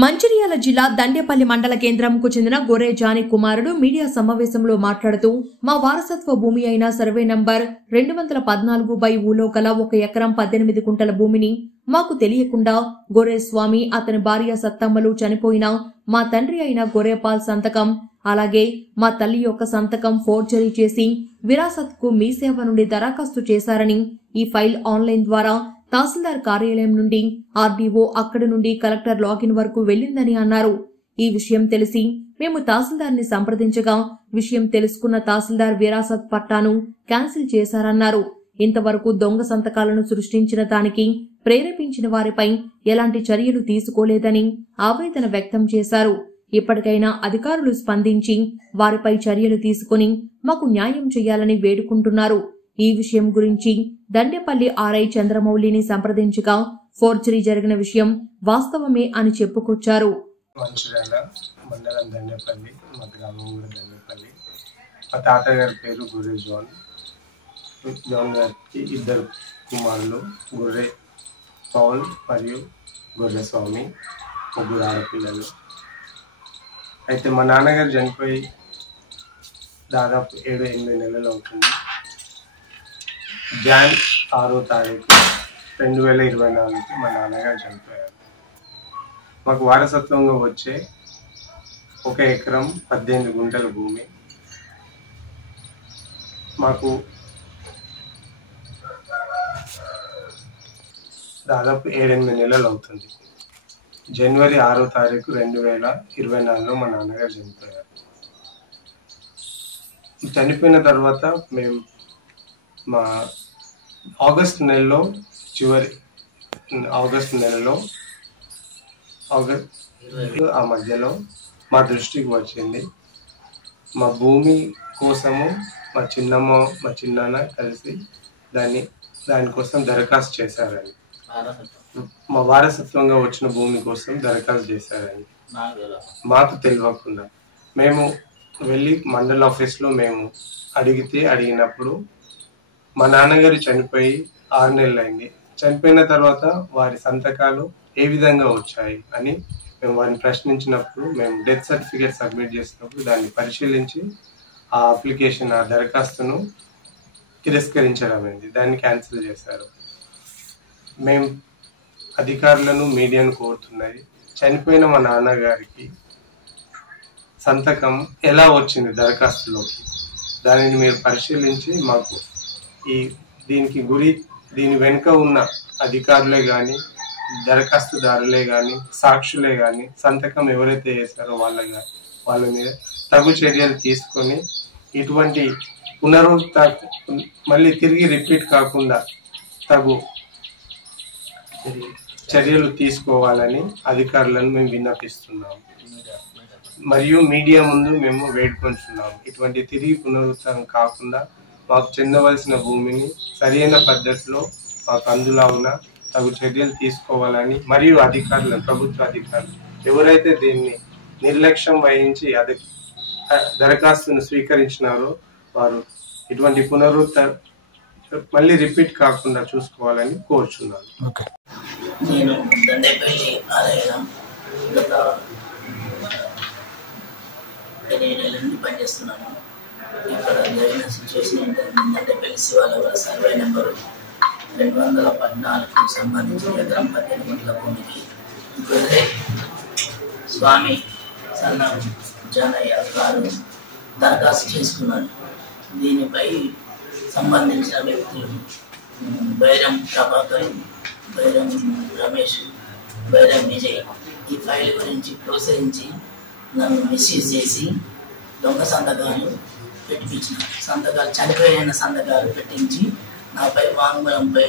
మంచిర్యాల జిల్లా దండేపల్లి మండల కేంద్రంకు చెందిన గొర్రె జానీ కుమారుడు మీడియా సమావేశంలో మాట్లాడుతూ మా వారసత్వ భూమి అయిన సర్వే నంబర్ 214/ఊలో కల 1 ఎకరం 18 గుంటల భూమిని మాకు తెలియకుండా గొర్రె స్వామి అతని భార్య సత్తమ్మలు చనిపోయిన మా తండ్రి అయిన గొర్రెపాల్ సంతకం అలాగే మా తల్లి యొక్క సంతకం ఫోర్జరీ చేసి విరాసత్కు మీ సేవ నుండి దరఖాస్తు చేశారని ఈ ఫైల్ ఆన్లైన్ ద్వారా తహసీల్దార్ కార్యాలయం నుండి ఆర్డీఓ అక్కడి నుండి కలెక్టర్ లాగిన్ వరకు వెళ్లిందని అన్నారు. ఈ విషయం తెలిసి మేము తహసీల్దార్ని సంప్రదించగా విషయం తెలుసుకున్న తహసీల్దార్ విరాసత్ పట్టాను క్యాన్సిల్ చేశారన్నారు. ఇంతవరకు దొంగ సంతకాలను సృష్టించిన దానికి ప్రేరేపించిన వారిపై ఎలాంటి చర్యలు తీసుకోలేదని ఆవేదన వ్యక్తం చేశారు. ఇప్పటికైనా అధికారులు స్పందించి వారిపై చర్యలు తీసుకుని మాకు న్యాయం చేయాలని వేడుకుంటున్నారు. ఈ విషయం గురించి దండేపల్లి ఆర్ఐ చంద్రమౌళిని సంప్రదించగా ఫోర్జరీ జరిగిన విషయం వాస్తవమే అని చెప్పుకొచ్చారు. మంచిర్యాల మండలం దండేపల్లి, మా గ్రామం కూడా దండేపల్లి. మా తాతగారి పేరు గొర్రె జాన్. జాన్ గారికి 2 కుమారులు, గొర్రె పౌల్ మరియు గొర్రె స్వామి, 3 ఆడపిల్లలు. అయితే మా నాన్నగారు చనిపోయి దాదాపు 7-8 నెలలు అవుతుంది. జాన్ 6వ తారీఖు 2024కి మా నాన్నగారు చనిపోయారు. మాకు వారసత్వంగా వచ్చే 1 ఎకరం 18 గుంటల భూమి మాకు దాదాపు 7-8 నెలలు అవుతుంది. జనవరి 6వ తారీఖు 2024లో మా నాన్నగారు చనిపోయారు. చనిపోయిన తర్వాత మేము మా ఆగస్టు నెలలో ఆ మధ్యలో మా దృష్టికి వచ్చింది. మా భూమి కోసము మా చిన్నమ్మ మా చిన్నాన్న కలిసి దానికోసం దరఖాస్తు చేశారని, మా వారసత్వంగా వచ్చిన భూమి కోసం దరఖాస్తు చేశారని మాకు తెలియకుండా మేము వెళ్ళి మండల ఆఫీస్లో మేము అడిగినప్పుడు మా నాన్నగారు చనిపోయి 6 నెలలు అయింది. చనిపోయిన తర్వాత వారి సంతకాలు ఏ విధంగా వచ్చాయి అని మేము వారిని ప్రశ్నించినప్పుడు, మేము డెత్ సర్టిఫికేట్ సబ్మిట్ చేసినప్పుడు దాన్ని పరిశీలించి ఆ అప్లికేషన్ ఆ దరఖాస్తును తిరస్కరించడమైంది. దాన్ని క్యాన్సిల్ చేశారు. మేము అధికారులను మీడియాను కోరుతున్నది, చనిపోయిన మా నాన్నగారికి సంతకం ఎలా వచ్చింది దరఖాస్తులోకి, దానిని మీరు పరిశీలించి మాకు దీని వెనుక ఉన్న అధికారులే కానీ, దరఖాస్తుదారులే కానీ, సాక్షులే కానీ, సంతకం ఎవరైతే చేశారో వాళ్ళ మీద తగు చర్యలు తీసుకొని ఇటువంటి మళ్ళీ తిరిగి రిపీట్ కాకుండా తగు చర్యలు తీసుకోవాలని అధికారులను మేము విన్నపిస్తున్నాము. మరియు మీడియా ముందు మేము వేడుకుంటున్నాము, ఇటువంటి తిరిగి పునరుద్ధరణ కాకుండా మాకు చెందవలసిన భూమిని సరైన పద్ధతిలో మాకు అందులో ఉన్న తగు చర్యలు తీసుకోవాలని, మరియు ప్రభుత్వ అధికారులు ఎవరైతే దీన్ని నిర్లక్ష్యం వహించి దరఖాస్తును స్వీకరించినారో వారు ఇటువంటి మళ్ళీ రిపీట్ కాకుండా చూసుకోవాలని కోరుచున్నాను. నేను దండేపల్లి ఆలయం గత 8 నెలల నుండి పనిచేస్తున్నాను. ఇక్కడ జరిగిన సిచ్యువేషన్ ఏంటంటే పెళ్లి శివాలయ సర్వే నెంబరు 214కు సంబంధించి ఎకరం 18 గుంటల భూమికి గొర్రె స్వామి సన్న జానయ్య గారు దరఖాస్తు చేసుకున్నారు. దీనిపై సంబంధించిన వ్యక్తులు బైరం ప్రభాకర్, బైరం రమేష్, బైరం విజయ్ ఈ ఫైల్ గురించి ప్రోత్సహించి నన్ను మిస్యూజ్ చేసి దొంగ సంతకాలు సంతకాలు చనిపోయిన సంతకాలు పెట్టించి నాపై వాంగ్మూలంపై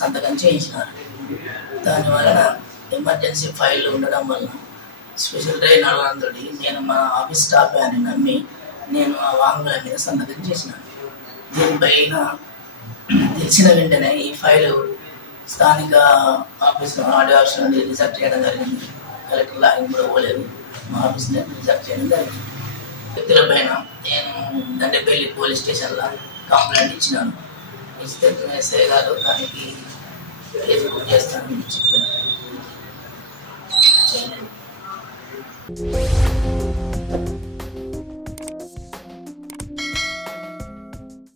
సంతకం చేయించినారు. దానివలన ఎమర్జెన్సీ ఫైల్ ఉండడం వల్ల స్పెషల్ ట్రైన్ అడగడంతో నేను మా ఆఫీస్ స్టాఫ్ అని నమ్మి నేను ఆ వాంగ్మూలం మీద సంతకం చేసినాను. దీనిపైన తెలిసిన వెంటనే ఈ ఫైలు స్థానిక ఆఫీస్ ఆడియో ఆఫీస్ నుండి రిజెక్ట్ చేయడం జరిగింది. కలెక్టర్ లాగిన్ కూడా పోలేదు, మా ఆఫీస్ నుండి రిజెక్ట్ చేయడం జరిగింది. వ్యక్తులపైన నేను దండేపల్లి పోలీస్ స్టేషన్లో కంప్లైంట్ ఇచ్చినాను. ఇస్తే ఎస్ఐ గారు దానికి కేసు బుక్ చేస్తానని చెప్పాను. చేయలేదు. you.